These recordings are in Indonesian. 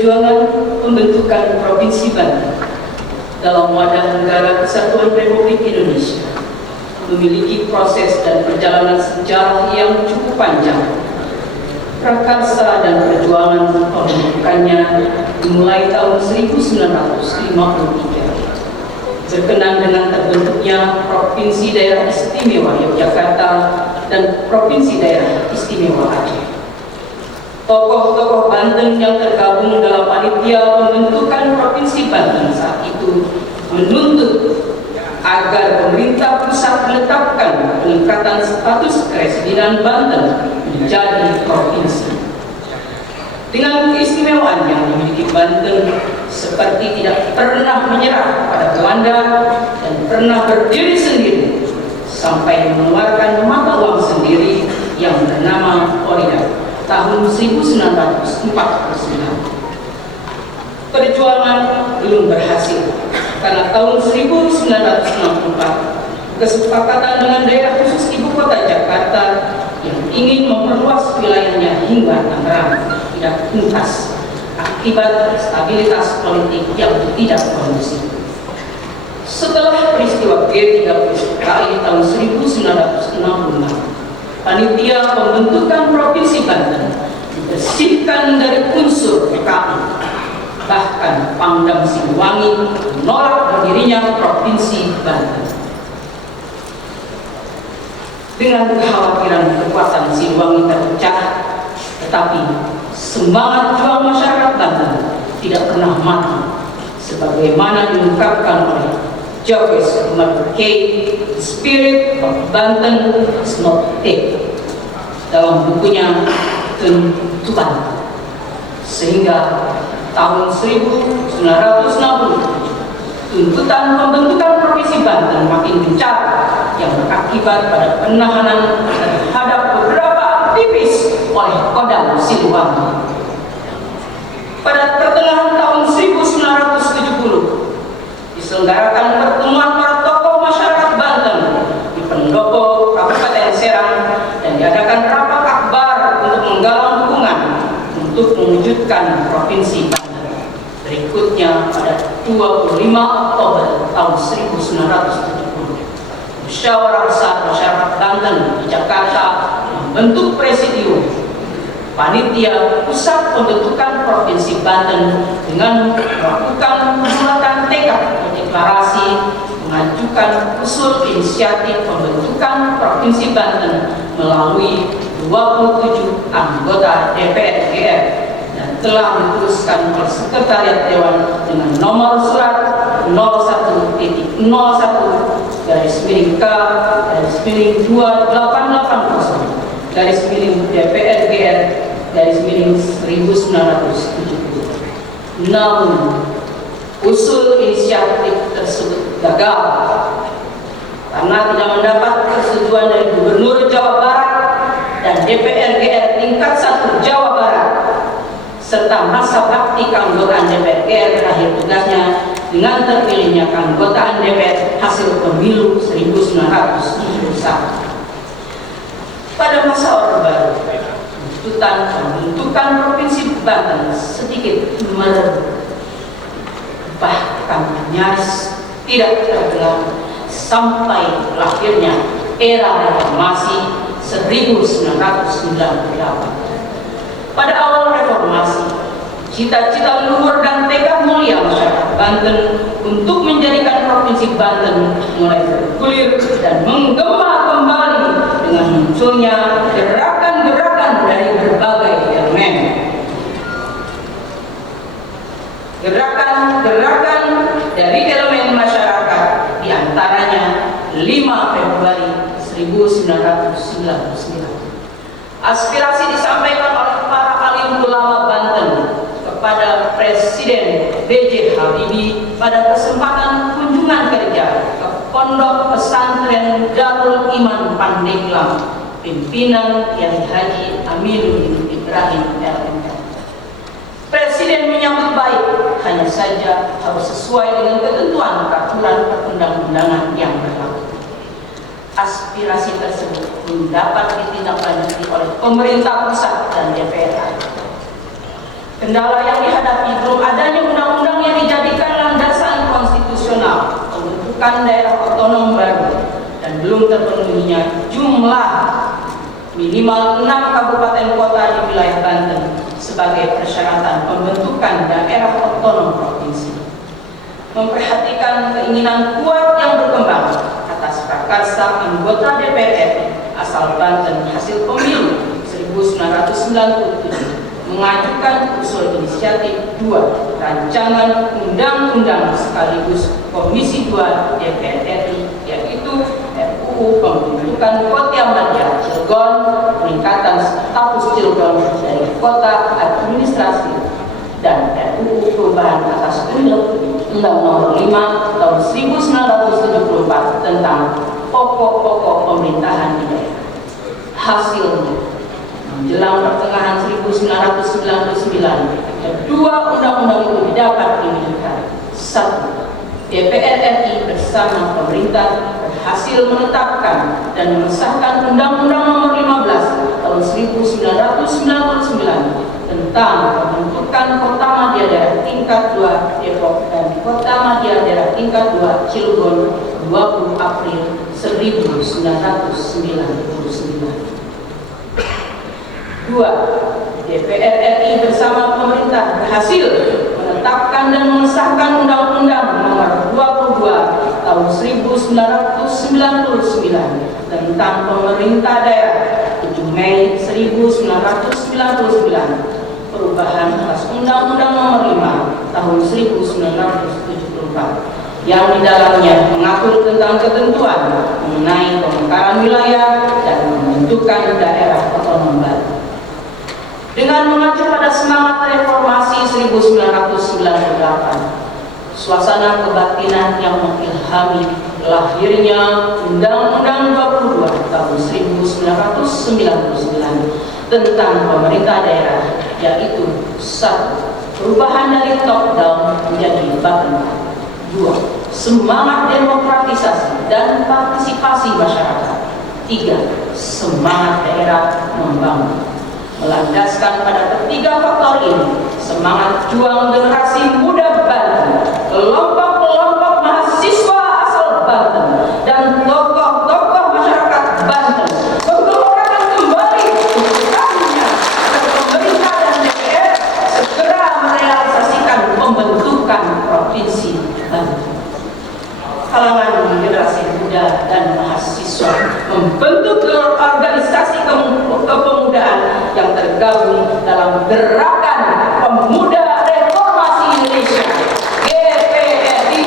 perjuangan pembentukan Provinsi Banten dalam wadah Negara Kesatuan Republik Indonesia memiliki proses dan perjalanan sejarah yang cukup panjang. Prakarsa dan perjuangan pembentukannya dimulai tahun 1953, berkenaan dengan terbentuknya Provinsi Daerah Istimewa Yogyakarta dan Provinsi Daerah Istimewa Aceh. Tokoh-tokoh Banten yang tergabung dalam panitia pembentukan Provinsi Banten saat itu menuntut agar pemerintah pusat menetapkan peningkatan status keresiden Banten menjadi provinsi. Dengan keistimewaan yang dimiliki Banten, seperti tidak pernah menyerah pada Belanda dan pernah berdiri sendiri sampai mengeluarkan mata uang sendiri yang bernama Orida tahun 1949. Perjuangan belum berhasil karena tahun 1964 kesepakatan dengan daerah khusus ibu kota Jakarta yang ingin memperluas wilayahnya hingga Tangerang tidak tuntas akibat stabilitas politik yang tidak kondusif. Setelah peristiwa G30 tahun 1966, panitia pembentukan Provinsi Banten dibersihkan dari unsur PKI. Bahkan Pangdam Siliwangi menolak berdirinya Provinsi Banten. Dengan kekhawatiran kekuatan Siliwangi terpecah, tetapi semangat juang masyarakat Banten tidak pernah mati, sebagaimana diungkapkan oleh Jacques Marquet, The Spirit of Banten is not dead, dalam bukunya Tentukan. Sehingga tahun 1960, tuntutan pembentukan Provinsi Banten makin gencar yang berakibat pada penahanan terhadap beberapa aktivis oleh Kodam Siliwangi. Pada pertengahan tahun 1970 diselenggarakan pertemuan para tokoh masyarakat Banten di Pendopo, Kabupaten Serang, dan diadakan rapat akbar untuk menggalang dukungan untuk mewujudkan Provinsi Banten. Berikutnya pada 25 Oktober tahun 1970, Musyawarah Besar Masyarakat Banten di Jakarta membentuk presidium panitia pusat pembentukan Provinsi Banten dengan melakukan pembuatan tekad deklarasi mengajukan usul inisiatif pembentukan Provinsi Banten melalui 27 anggota DPR RI dan telah diteruskan oleh Sekretariat Dewan dengan nomor surat 01-1-DPR-1970. Namun usul inisiatif tersebut gagal karena tidak mendapat persetujuan dari Gubernur Jawa Barat dan DPR RI tingkat 1 Jawa Barat, serta masa bakti keanggotaan DPR RI berakhir tugasnya dengan terpilihnya keanggotaan DPR hasil pemilu 1971. Pada masa Orde Baru, tuntutan pembentukan Provinsi Banten sedikit meredup, bahkan nyaris tidak tergelar sampai lahirnya era reformasi 1998. Pada awal reformasi, cita-cita luhur dan tekad mulia masyarakat Banten untuk menjadikan Provinsi Banten mulai bergulir dan menggema kembali dengan munculnya gerakan-gerakan dari berbagai elemen. Gerakan-gerakan dari elemen masyarakat, diantaranya 5 Februari 1999. Aspirasi disampaikan oleh para alim ulama Banten kepada Presiden B.J. Habibie pada kesempatan kunjungan kerja ke Pondok Pesantren Darul Iman Pandeglang, pimpinan Kiai Haji Aminuddin Ibrahim LMM. Presiden menyambut baik, hanya saja harus sesuai dengan ketentuan peraturan perundang-undangan yang berlaku. Aspirasi tersebut dapat ditindaklanjuti oleh pemerintah pusat dan DPR. Kendala yang dihadapi belum adanya undang-undang yang dijadikan landasan konstitusional pembentukan daerah otonom baru dan belum terpenuhinya jumlah minimal 6 kabupaten kota di wilayah Banten sebagai persyaratan pembentukan daerah otonom provinsi. Memperhatikan keinginan kuat yang berkembang atas prakarsa anggota DPR asal Banten hasil pemilu 1997 mengajukan usul inisiatif 2 rancangan undang-undang sekaligus Komisi 2 DPR RI, yaitu RUU pembentukan Kota Madya Cilegon, peningkatan status Cilegon dari kota administrasi, dan RUU perubahan atas Undang-Undang Nomor 5 Tahun 1974 tentang pokok-pokok pemerintahan di daerah. Hasilnya, menjelang pertengahan 1999, kedua undang-undang itu dapat dimiliki. 1. DPR RI bersama pemerintah berhasil menetapkan dan mengesahkan Undang-Undang Nomor 15 Tahun 1999 tentang pembentukan Kota Madya Daerah Tingkat 2 Depok dan Kota Madya Daerah Tingkat 2 Cilegon 20 April 1999. 2. DPR RI bersama pemerintah berhasil menetapkan dan mengesahkan Undang-Undang Nomor 22 Tahun 1999 tentang pemerintah daerah 7 Mei 1999, perubahan atas Undang-Undang Nomor 5 Tahun 1974, yang di dalamnya mengatur tentang ketentuan mengenai pemekaran wilayah dan pembentukan daerah otonom baru. Dengan mengacu pada semangat reformasi 1998, suasana kebatinan yang mengilhami lahirnya Undang-Undang 22 Tahun 1999 tentang pemerintah daerah, yaitu 1. Perubahan dari top down menjadi bottom up. 2. Semangat demokratisasi dan partisipasi masyarakat. 3. Semangat daerah membangun. Melandaskan pada ketiga faktor ini, semangat juang generasi muda Banten, kelompok-kelompok mahasiswa asal Banten, dan tokoh-tokoh masyarakat Banten menggelorakan kembali usulannya agar pemerintah dan DPR segera merealisasikan pembentukan provinsi Banten. Kalangan generasi muda dan mahasiswa membentuk organisasi kepemudaan yang tergabung dalam Gerakan Pemuda Reformasi Indonesia GPRI.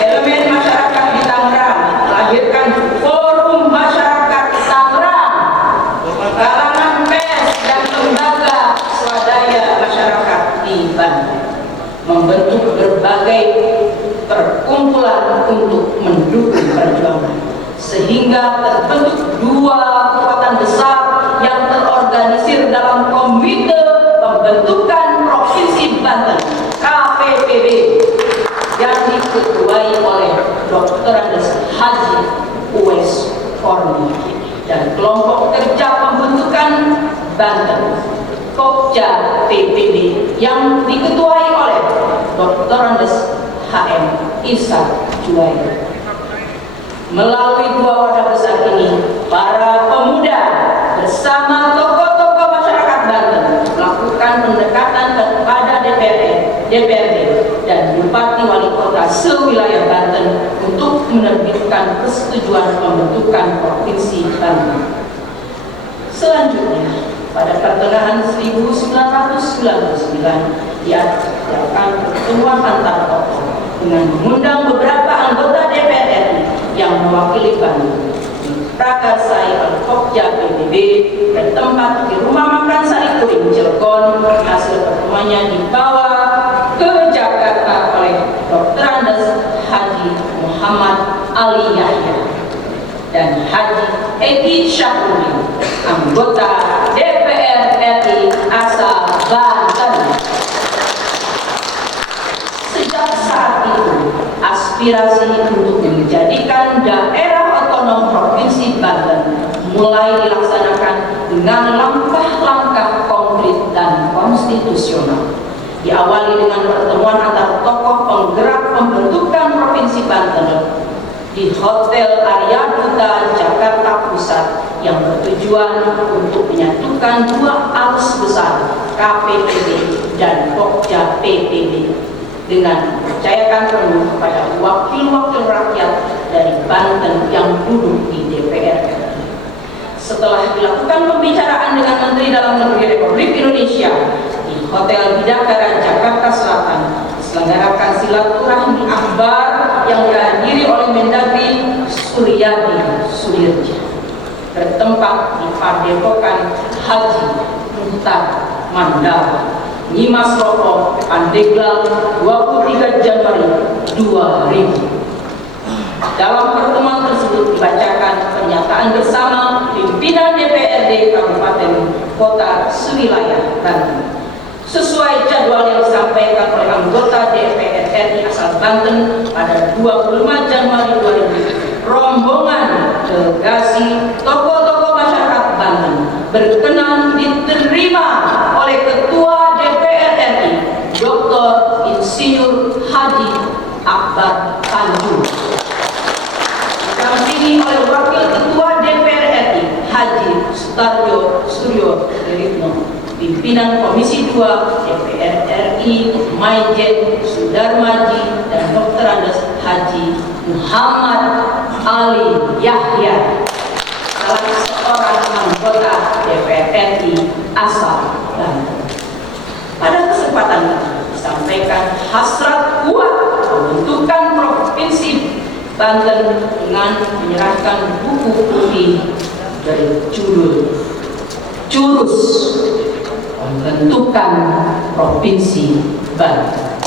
Elemen masyarakat di Tangerang melahirkan Forum Masyarakat Tangerang, kalangan pers dan lembaga swadaya masyarakat di Banten membentuk berbagai perkumpulan untuk mendukung perjuangan, sehingga terbentuk dua kekuatan besar yang terorganisir dalam Komite Pembentukan Provinsi Banten KPPB yang diketuai oleh Dr. Andes Haji Uwais Korni dan kelompok kerja pembentukan Banten Pokja PPB yang diketuai oleh Dr. Andes HM Isa Juwairi. Melalui dua wadah besar ini, para pemuda bersama tokoh-tokoh masyarakat Banten melakukan pendekatan kepada DPRD dan Bupati Wali Kota sewilayah Banten untuk menerbitkan persetujuan pembentukan Provinsi Banten. Selanjutnya, pada pertengahan 1999 diadakan pertemuan antar tokoh dengan mengundang beberapa anggota DPR RI yang mewakili Banten. Prakarsai oleh Pokja PBB bertempat di Rumah Makan Sari Kuring Cilegon. Hasil pertemuannya dibawa ke Jakarta oleh Dr. Andes Haji Muhammad Ali Yahya dan Haji Edi Syahuri, anggota DPR RI asal Banten. Sejak saat itu, aspirasi untuk menjadikan daerah otonom Provinsi Banten mulai dilaksanakan dengan langkah-langkah konkret dan pertemuan antar tokoh penggerak pembentukan Provinsi Banten di Hotel Arya Duta Jakarta Pusat yang bertujuan untuk menyatukan dua arus besar KPPB dan Pokja PPB dengan mempercayakan penuh kepada wakil-wakil rakyat dari Banten yang duduk di DPR. Setelah dilakukan pembicaraan dengan Menteri Dalam Negeri Republik Indonesia di Hotel Bidakara Jakarta Selatan, diselenggarakan silaturahmi akbar yang dihadiri oleh Mendagri Suryadi Sudirja, bertempat di Padepokan Haji Muhtar Mandala, Nyimas Roko, Pandeglang, 23 Januari 2000. Dalam pertemuan tersebut dibacakan pernyataan bersama pimpinan DPRD Kabupaten Kota sewilayah Banten. Sesuai jadwal yang disampaikan oleh anggota DPR RI asal Banten pada 25 Januari 2000, rombongan delegasi tokoh-tokoh masyarakat Banten berkenan diterima oleh Ketua DPR RI Dr. Insinyur Haji Akbar Tanjung, didampingi oleh Wakil Ketua DPR RI Haji Sutarjo Suryo Tritno, pimpinan Komisi 2 DPR RI Maijen Sudarmaji, dan Dr. Andes Haji Muhammad Ali Yahya, salah seorang anggota DPR RI asal Banten. Pada kesempatan itu disampaikan hasrat kuat pembentukan Provinsi Banten dengan menyerahkan buku putih berjudul Jurus Pembentukan Provinsi Banten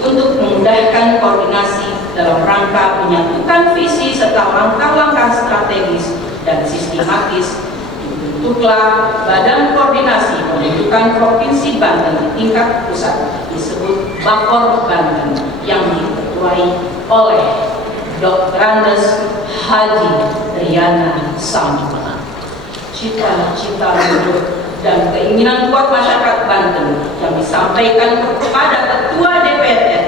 untuk memudahkan koordinasi dalam rangka menyatukan visi serta langkah-langkah strategis dan sistematis. Dibentuklah Badan Koordinasi Pembentukan Provinsi Banten di tingkat pusat, disebut Bakor Banten, yang diketuai oleh Dr. Andes Haji Riana Sampa. Cita-cita hidup dan keinginan kuat masyarakat Banten yang disampaikan kepada Ketua DPR RI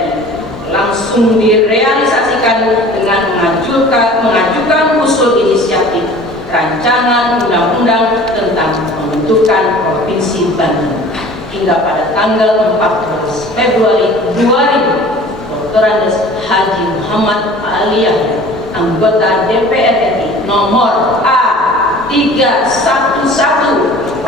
langsung direalisasikan dengan mengajukan usul inisiatif rancangan undang-undang tentang pembentukan Provinsi Banten. Hingga pada tanggal 14 Februari 2000, Dr. Andes Haji Muhammad Ali Yahya, anggota DPR RI nomor A311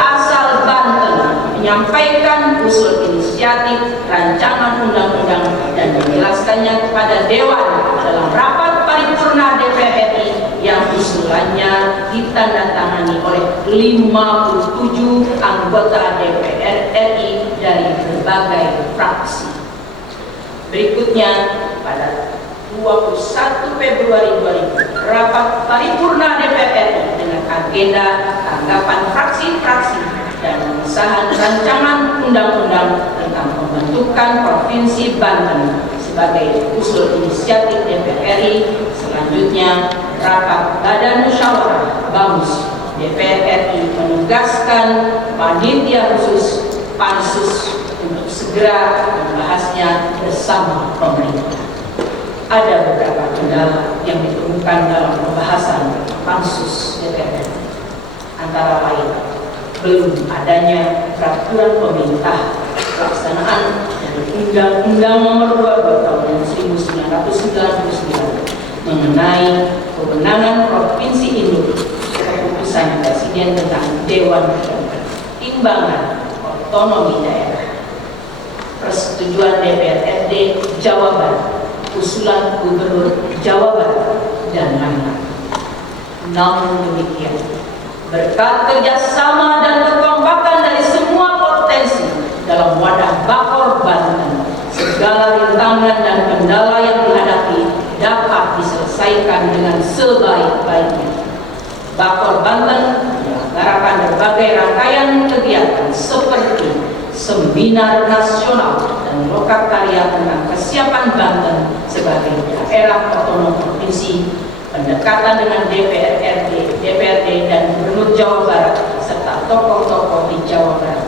asal Banten, menyampaikan usul inisiatif rancangan undang-undang dan menjelaskannya kepada Dewan dalam rapat paripurna DPR RI yang usulannya ditandatangani oleh 57 anggota DPR RI dari berbagai fraksi. Berikutnya, pada 21 Februari 2000, rapat paripurna DPR RI dengan agenda tanggapan fraksi-fraksi dan pengesahan rancangan undang-undang tentang pembentukan Provinsi Banten sebagai usul inisiatif DPR RI. Selanjutnya, rapat Badan Musyawarah BAMUS DPR RI menugaskan panitia khusus Pansus untuk segera membahasnya bersama pemerintah. Ada beberapa kendala yang ditemukan dalam pembahasan Pansus DPR RI, antara lain belum adanya peraturan pemerintah pelaksanaan dari Undang-Undang Nomor 22 Tahun 1999 mengenai kewenangan Provinsi Induk, keputusan Presiden tentang Dewan Pertimbangan Otonomi Daerah, persetujuan DPRD Jawa Barat, usulan Gubernur Jawa Barat, dan lain-lain. Namun demikian, berkat kerjasama dan kekompakan dari semua potensi dalam wadah Bakor Banten, segala rintangan dan kendala yang dihadapi dapat diselesaikan dengan sebaik-baiknya. Bakor Banten menyelenggarakan berbagai rangkaian kegiatan seperti seminar nasional dan lokakarya tentang kesiapan Banten sebagai daerah otonom provinsi, pendekatan dengan DPRD dan Gubernur Jawa Barat serta tokoh-tokoh di Jawa Barat,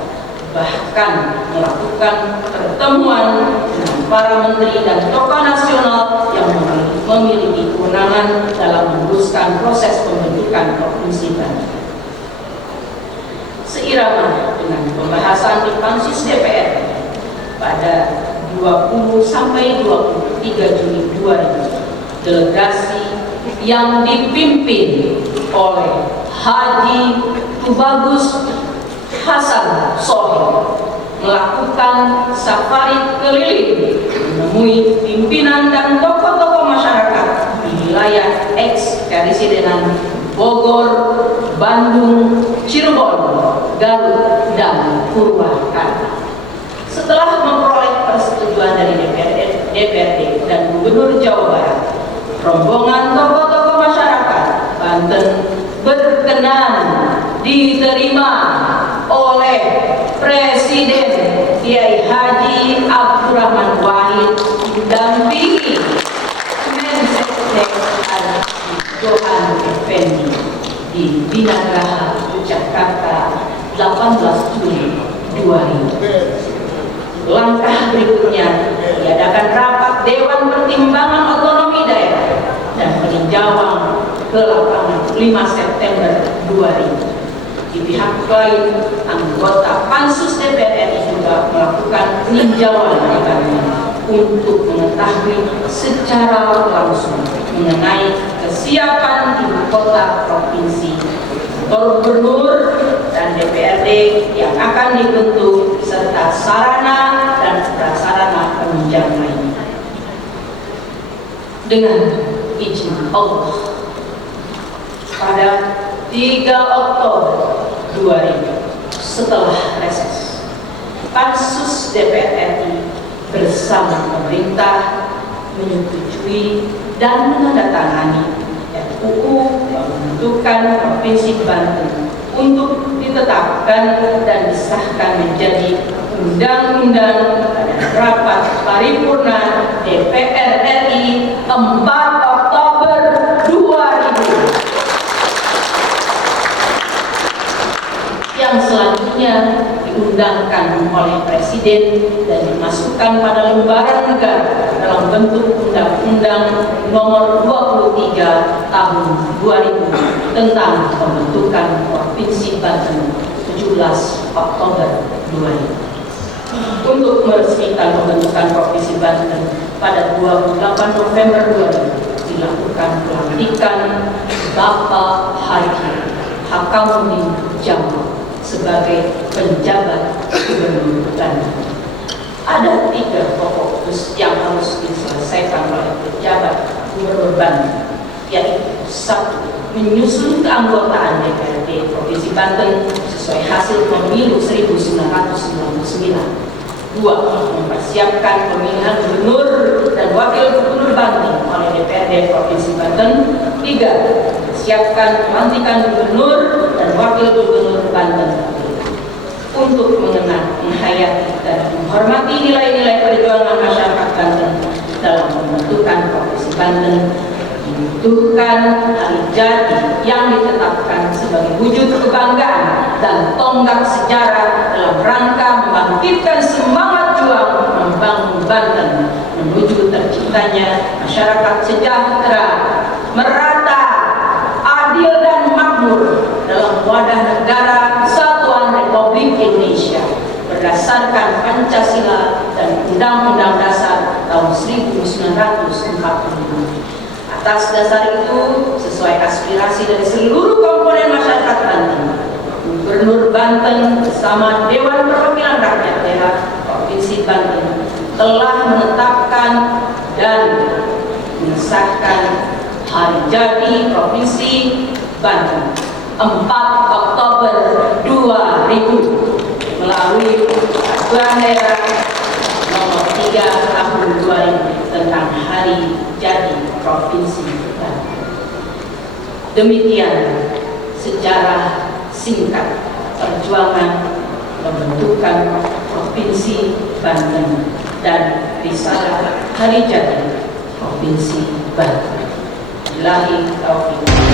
bahkan melakukan pertemuan dengan para menteri dan tokoh nasional yang memiliki kewenangan dalam meneruskan proses pembentukan Provinsi Banten. Seirama dengan pembahasan di Pansus DPR pada 20 sampai 23 Juni 2000, delegasi yang dipimpin oleh Haji Tubagus Hasan Sohib melakukan safari keliling menemui pimpinan dan tokoh-tokoh masyarakat di wilayah eks-Karesidenan Bogor, Bandung, Cirebon, Garut, dan Purwakarta. Setelah memperoleh persetujuan dari DPRD dan Gubernur Jawa Barat, rombongan tokoh-tokoh masyarakat Banten berkenan diterima oleh Presiden Kiai Haji Abdurrahman Wahid didampingi Menseknek Johan Effendi di Binagraha, Jakarta, 18 Juli 2000. Langkah berikutnya diadakan rapat Dewan Pertimbangan Otonomi Daerah dan peninjauan ke lapangan 5 September 2000. Di pihak lain, anggota Pansus DPR RI juga melakukan peninjauan di Banten untuk mengetahui secara langsung mengenai kesiapan ibu kota provinsi, gubernur dan DPRD yang akan dibentuk serta sarana dan prasarana penunjang lainnya. Dengan izin Allah, pada 3 Oktober 2000, setelah reses, Pansus DPR RI bersama pemerintah menyetujui dan menandatangani RUU pembentukan Provinsi Banten untuk ditetapkan dan disahkan menjadi undang-undang pada rapat paripurna DPR RI 4 Oktober 2000. Yang selanjutnya diundangkan oleh Presiden dan dimasukkan pada lembaran negara dalam bentuk Undang-Undang Nomor 23 Tahun 2000 tentang pembentukan Provinsi Banten 17 Oktober 2000. Untuk meresmikan pembentukan Provinsi Banten pada 28 November 2000 dilakukan pelantikan Bapak Haji Hakamuddin Jamal sebagai penjabat gubernur Banten. Ada 3 pokok yang harus diselesaikan oleh penjabat gubernur Banten, yaitu 1. Menyusun keanggotaan DPRD Provinsi Banten sesuai hasil pemilu 1999. 2. Mempersiapkan pemilihan gubernur dan wakil gubernur Banten oleh DPRD Provinsi Banten. 3. Siapkan pelantikan gubernur dan wakil gubernur Banten untuk mengenang, menghayati, dan menghormati nilai-nilai perjuangan masyarakat Banten dalam pembentukan Provinsi Banten. Dibutuhkan hari jadi yang ditetapkan sebagai wujud kebanggaan dan tonggak sejarah dalam rangka membangkitkan semangat juang membangun Banten menuju terciptanya masyarakat sejahtera, merata, adil dan makmur dalam wadah negara Kesatuan Republik Indonesia berdasarkan Pancasila dan Undang-Undang Dasar tahun 1945. Atas dasar itu, sesuai aspirasi dari seluruh komponen masyarakat Banten, Gubernur Banten bersama Dewan Perwakilan Rakyat Daerah Provinsi Banten telah menetapkan dan mengesahkan hari jadi Provinsi Banten 4 Oktober 2000 melalui Peraturan Daerah Nomor 3 Tahun 2000 tentang Hari Jadi Provinsi Banten. Demikian sejarah singkat perjuangan pembentukan Provinsi Banten dan risalah Hari Jadi Provinsi Banten. Billahi taufiq.